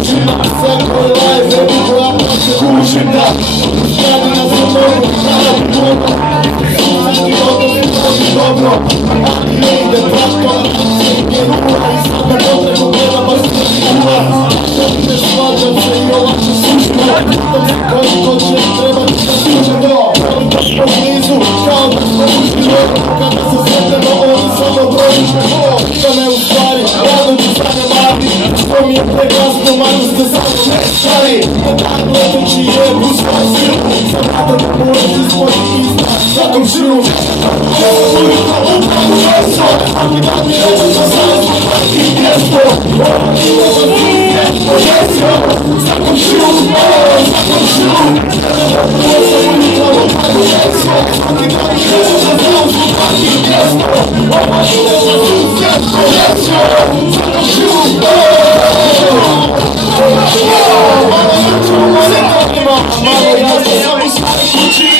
kućim, sve koje laje, zebu koja plaće kućim, da stani na zamoru, kada bi dobro, znači odnosi dobi dobro, ali ne ide prato, se ide nula, i sada potrebu gleda baš se nula, ne svađam se i olače sušno, koliko će trebati da stiže do, po blizu, kao da smo ušli dobro, kada se sretnemo, oni samo brojiše ho, to ne u stvari, rado ću zanemati, što mi je preglasno, manje ste samo nestali, dan leteći je u svoj silu, sam rado da moraš izvodi izna, svakom žilu, ja sam uvijek upravo meso, ali da mi reći da sam svaki mjesto, ovo ti nema nije, pojesio, svakom žilu, svakom žilu, ja sam uvijek upravo meso, ali da mi reći da sam svaki mjesto, ovo ti nema nije, pojesio, svakom žilu, malo jasno sam u svoj kući,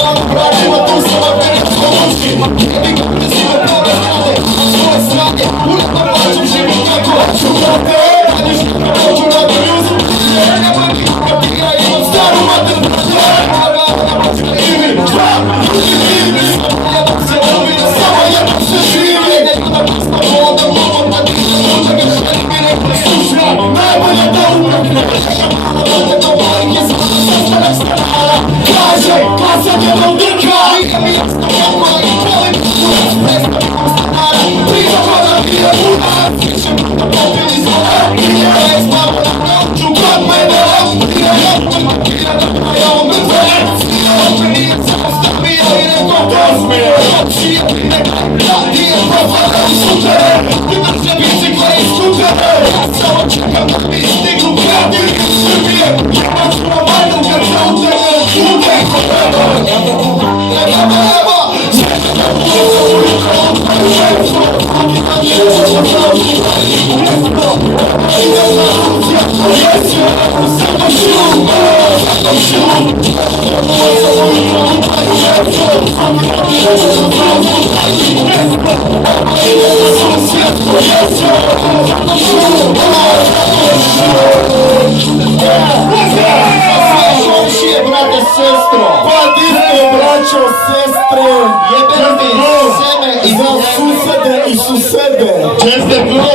ovom pravilima tu sam apelitsko mučki, jebi ga ne si me prave rade, svoje snage, uletno plaću živim kako ću brate, radiš kako hoću na dojuzu, njega maki, ja imam staru mater, živi, jebam se ovdje, samo jebam se živi, neko da pismo voda, umor da ti se muđa ga želi mi ne presluša, najbolje da umrkne, kaže, klasam je valdika, neka mi jasno kako i volim kudas, predstavnikom stanara, prima voda mi je udarac, više puta popili zvola, i ja je spavo na krauču, kod mene optija, opet makija da pa ja omrtve, svija opet nije samo stavio i neko dozmije, opcija i neka da nije profana u sutere, vidim se bicikle i skutere, ja samo čekam da mi stignu kreativni iz Srbije, jebam ću na vajnu kad se utegne od kude, brate, sestro, padiste, braćo, sestre, jebem ti sebe i za susede i susede. Česte gru,